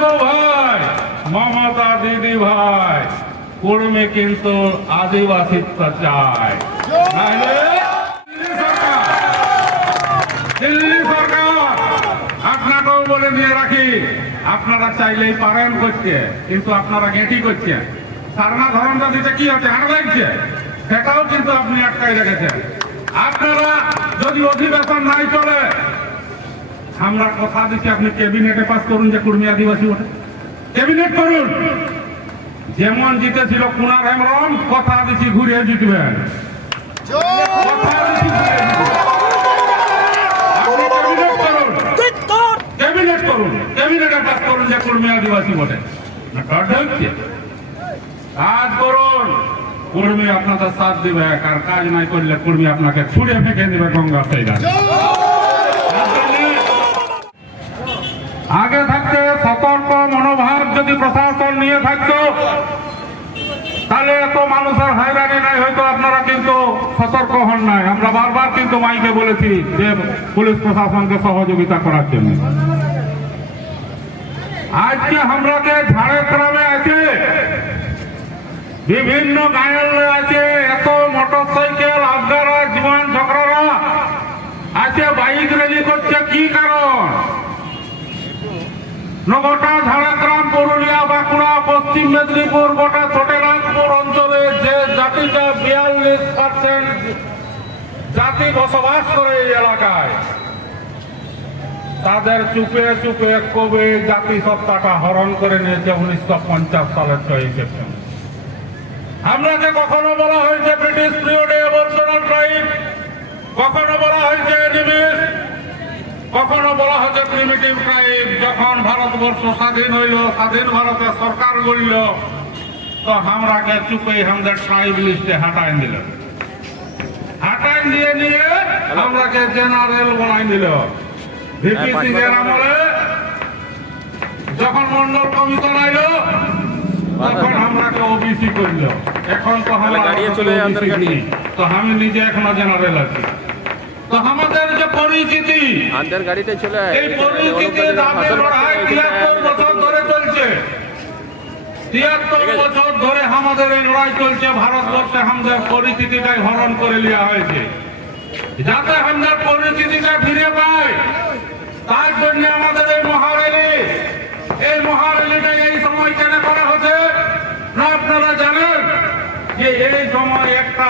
দাদু ভাই, মমতা দিদি ভাই, কর্মী কিন্তু আদিবাসিত্ব চায়। দিল্লি সরকার আপনাকেও বলে দিয়ে রাখি, আপনারা চাইলেই পারেন করতে, কিন্তু আপনারা গেঁটি করছেন। সারনা ধরনটা দিতে কি হচ্ছে, আর লাগছে, সেটাও কিন্তু আপনি আটকাই রেখেছেন। আপনারা যদি অধিবেশন নাই চলে, আমরা কথা দিচ্ছি, আপনি ক্যাবিনেটে পাস করুন যে কুর্মী আদিবাসী ওঠে, ক্যাবিনেট করুন। যেমন জিতেছিল কুনার হেমব্রম, কথা দিচ্ছি ঘুরিয়ে জিতবেন। ক্যাবিনেট করুন, ক্যাবিনেটে পাস করুন যে কুর্মী আদিবাসী ওঠে। কাজ করুন, কুর্মী আপনাদের সাথ দিবে, আর কাজ নাই করলে কুর্মী আপনাকে ছুড়ে ফেঁকে দিবে গঙ্গা সেইটা। আগে থাকতে সতর্ক মনোভাব যদি প্রশাসন নিয়ে থাকতো, তাহলে এত মানুষের হয়রানি নাই, হয়তো আপনারা কিন্তু সতর্ক হন নাই। আমরা বারবার কিন্তু মাইকে বলেছি যে পুলিশ প্রশাসনকে সহযোগিতা করার জন্য। আজকে আমরাকে ঝাড়গ্রামে আছে, বিভিন্ন গায়ের আছে, এত মোটর সাইকেল আবগারা জীবন ঝগড়ারা আছে, বাইক র্যালি করছে, কি কারণ? গোটা ঝাড়গ্রাম, পুরুলিয়া, বাঁকুড়া, পশ্চিম মেদিনীপুর, গোটা ছোটনাগপুর অঞ্চলে যে জাতিটা 42% জাতি বসবাস করে এই এলাকায়, তাদের চুপে চুপে কবে জাতি সত্তাটা হরণ করে নিয়েছে 1950 সালের 6 সেপ্টেম্বর। আমরাকে কখনো বলা হয়েছে ব্রিটিশ পিরিয়ডে অ্যাবরিজিনাল ট্রাইব, কখনো বলা হয়েছে এনিমিস, কখনো বলা হচ্ছে প্রিমিটিভ ট্রাইব। যখন ভারতবর্ষ স্বাধীন হইল, স্বাধীন ভারতে সরকার গড়ল, তো আমরাকে চুপে আমাদের ট্রাইব লিস্টে হাঁটাই দিল, হাঁটাই দিয়ে নিয়ে আমরাকে জেনারেল বানাই দিল। ভিপি সিং এর আমলে যখন মন্ডল কমিশন আইল, তখন আমরাকে ওবিসি করল। এখন তো আমরা তো আমি নিজে এখনো জেনারেল আছি। তো আমাদের যে পরিচিতি, এই পরিচিতি দামে লড়াই 73 বছর ধরে চলছে। 73 বছর ধরে আমাদের এই লড়াই চলছে। ভারতবর্ষে আমাদের পরিচিতিটাই হরণ করে নেওয়া হয়েছে। যাতে আমাদের পরিচিতিটা ফিরে পায়, তার জন্য আমাদের এই মহারেলি, এই মহারেলিটা এই সময় কেন করা হচ্ছে না আপনারা জানেন? যে এই সময় একটা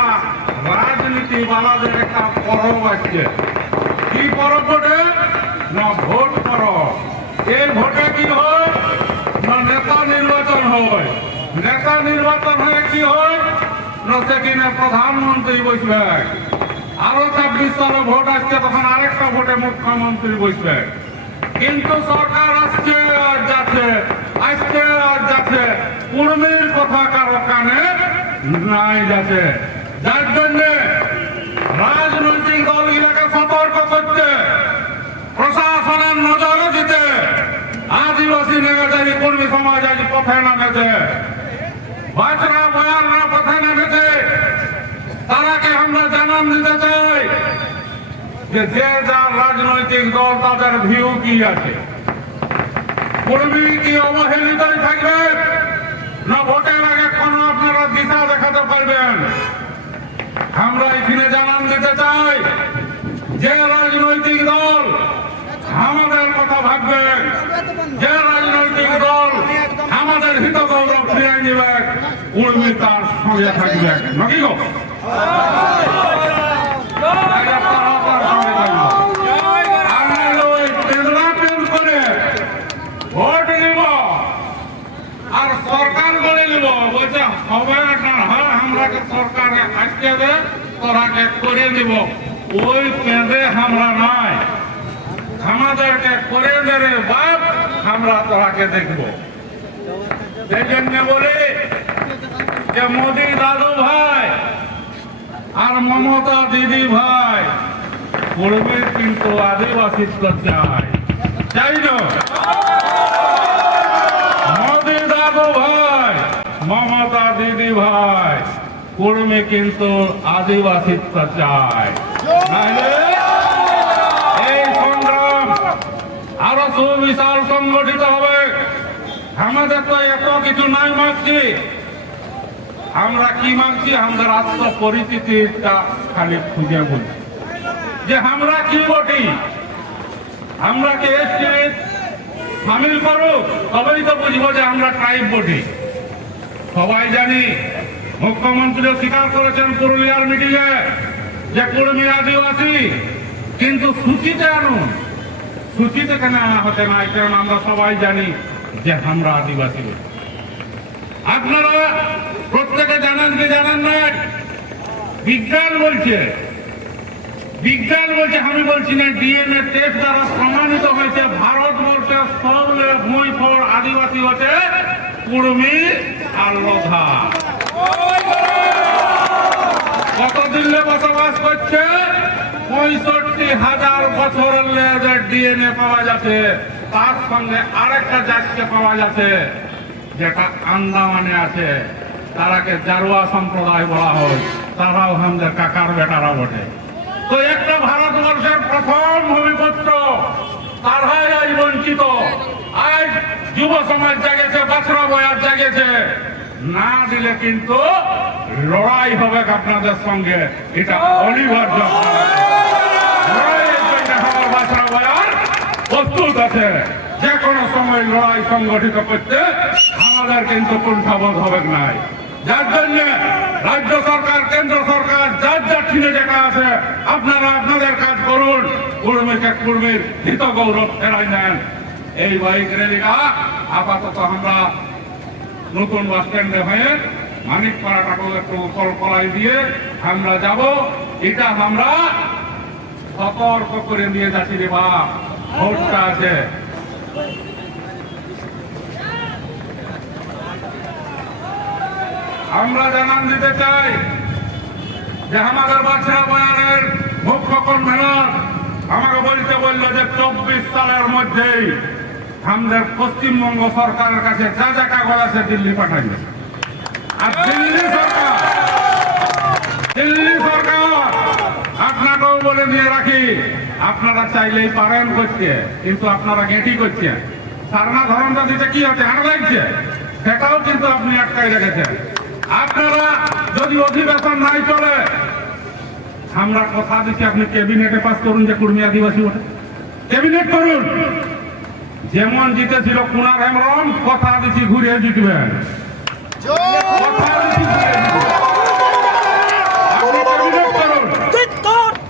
রাজনীতি বালাদের একটা পরব আসছে। কি পরব বটে? না ভোট পরব। এই ভোটে কি হয় না নেতা নির্বাচন হয়। নেতা নির্বাচন হয়ে কি হয় না সেখানে প্রধানমন্ত্রী বসবে। আরো 26 সালে ভোট আসছে, তখন আরেকটা ভোটে মুখ্যমন্ত্রী বসবে। কিন্তু সরকার আসছে আর যাচ্ছে, আসছে আর যাচ্ছে, কুর্মীর কথা কারো কানে নাই যাচ্ছে। যার জন্য রাজনৈতিক দলগুলোকে সতর্ক করতে, প্রশাসনের নজরে দিতে আদিবাসী নেমেছে, কর্মী সমাজ আজ পথে নামেছে, বাচ্চারা বয়ানরা পথে নেমেছে। তারাকে আমরা জানান দিতে চাই যে যে যার রাজনৈতিক দল তাদের ভিউ কি আছে। কর্মী কি অবহেলিতই থাকবে না ভোটের আগে কোনো আপনারা দিশা দেখাতে পারবেন? আমরা এখানে জানান দিতে চাই যে রাজনৈতিক দল আমাদের কথা ভাববে, যে রাজনৈতিক দল আমাদের হিত গৌরব ফিরিয়ে নিবে, কর্মী তার সঙ্গে থাকবে নাকি গো? ভোট নিব আর সরকার গড়ে নিব, বলছে হবে না, হ্যাঁ আমরাকে সরকার আজকে দে, তোরাকে করে দিব, ওই পেঁদে আমরা নাই। আমাদেরকে করে দেবে বাপ, আমরা তোরাকে দেখবো। সেই জন্য বলি যে মোদি দাদু ভাই আর মমতা দিদি ভাই, করবে কিন্তু আদিবাসিত্ব চাই, চাই না? মোদি দাদু ভাই, মমতা দিদি ভাই, কর্মী কিন্তু আদিবাসিত্ব চায়। এই সংগ্রাম আরো সুবিশাল সংগঠিত হবে। আমাদের তো এত কিছু নাই মাগছি, আমরা কি মাগছি? আমাদের আত্মপরিচিতিটা খালি খুঁজে বলছি যে আমরা কি বটি, আমরা কে এসছি সামিল করুক, তবেই তো বুঝবো যে আমরা ট্রাইব বটি। সবাই জানি, মুখ্যমন্ত্রীও স্বীকার করেছেন পুরুলিয়ার মিটিংয়ে যে কুর্মী আদিবাসী, কিন্তু সূচিতে আনুন, সূচিতে কেন আনা হতে নাই? কারণ আমরা সবাই জানি যে আমরা আদিবাসী। আপনারা প্রত্যেকে জানেন কি জানেন না? বিজ্ঞান বলছে, বিজ্ঞান বলছে, আমি বলছি না, ডিএনএ টেস্ট দ্বারা প্রমাণিত হয়েছে ভারতবর্ষের সব ভূঁইফড় আদিবাসী হচ্ছে কুর্মী আর লোধা। কতদিন বসবাস করছে? 65,000 বছরের ডিএনএ পাওয়া যাচ্ছে। তার সঙ্গে আরেকটা জাতকে পাওয়া যাচ্ছে যেটা আন্দামানে আছে, তারাকে জারোয়া সম্প্রদায় বলা হয়, তারাও আমাদের কাকার বেটারা বটে। তো একটা ভারতবর্ষের প্রথম ভূমিপুত্র, তারাই আজ বঞ্চিত। আজ যুব সমাজ জাগেছে, বাছরা বয়ার জাগেছে, না দিলে কিন্তু লড়াই হবে আপনাদের সঙ্গে, এটা অনিবার্য। বাছরা বয়ার প্রস্তুত আছে, যে কোনো সময় লড়াই সংগঠিত করতে আমাদের কিন্তু কুণ্ঠাবোধ হবে নাই। যার জন্য রাজ্য সরকার, কেন্দ্র সরকার, যার যার ঠিনে যেটা আছে, আপনারা আপনাদের কাজ করুন, কুর্মীকে কুর্মীর হিত গৌরব ফেরাই নেন। এই বাইক র্যালিটা আপাতত আমরা নতুন বাস স্ট্যান্ডে হয়ে মানিকপাড়াটাকে একটু কলকলাই দিয়ে আমরা যাব। এটা আমরা সতর্ক করে নিয়ে যাচ্ছি রে বাপ, ভোটটা আছে। আমরা জানান দিতে চাই যে আমাদের বাছরা বয়ানের মুখ্য কনভেনর আমাকে বলতে বললো যে 24 সালের মধ্যেই আমাদের পশ্চিমবঙ্গ সরকারের কাছে যা যা কাগজ আছে দিল্লি পাঠাইবে। আর দিল্লি সরকার আপনাকেও বলে দিয়ে রাখি, আপনারা চাইলেই পারেন করতে, কিন্তু আপনারা গেঁটি করছেন। সারনা ধরনটা দিতে কি হচ্ছে, হার লাগছে, সেটাও কিন্তু আপনি আটকাই রেখেছেন। আপনারা যদি অধিবেশন নাই চলে, আমরা কথা দিচ্ছি, আপনি ক্যাবিনেটে পাস করুন যে কুর্মী আদিবাসী ওঠে, ক্যাবিনেট করুন। যেমন জিতেছিল কুনার হেমব্রম, কথা দিচ্ছি ঘুরিয়ে জিতবেন।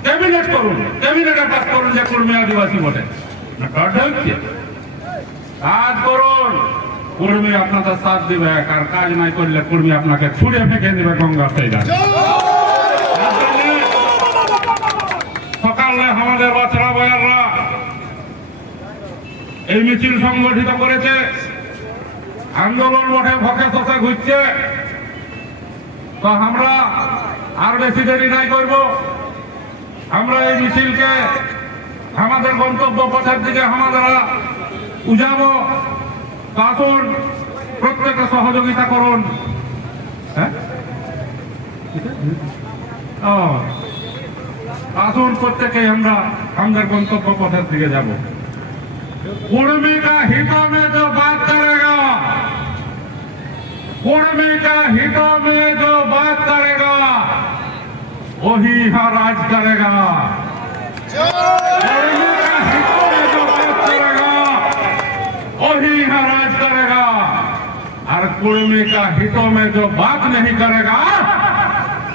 ক্যাবিনেট করুন, ক্যাবিনেটে পাস করুন যে কুর্মী আদিবাসী ওঠে। কাজ করুন, কুর্মী আপনাদের সাথ দিবে, আর কাজ নাই করলে কুর্মী আপনাকে ছুড়ে ফেঁকে দিবে গঙ্গা সেই যাবে। সকালে আমাদের বাছরা বয়াররা এই মিছিল সংগঠিত করেছে, আন্দোলন মঠে ভকে শশে ঘুরছে। তো আমরা আর বেশি দেরি নাই করব, আমরা এই মিছিলকে আমাদের গন্তব্য পথের দিকে আমাদের উজাবো। আসুন, প্রত্যেকে সহযোগিতা করুন। আসুন, প্রত্যেকে আমরা আমাদের গন্তব্য পথের দিকে যাব। कुर्मी का हितों में जो बात करेगा, कुर्मी का हितों में जो बात करेगा, वही यहाँ राज करेगा। कुर्मी का हितों में जो बात करेगा, वही यहाँ राज करेगा। और कुर्मी का हितों में जो बात नहीं करेगा,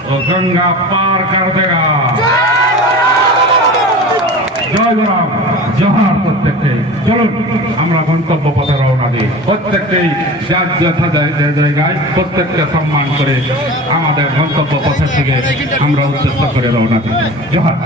वो गंगा पार कर देगा। জয় রাম, জোহার প্রত্যেককে। চলুন আমরা গন্তব্য পথে রওনা দিই, প্রত্যেককেই যার যথা জায়গায় প্রত্যেককে সম্মান করে আমাদের গন্তব্য পথের থেকে আমরা উদ্দেশ্য করে রওনা দিই। জোহার।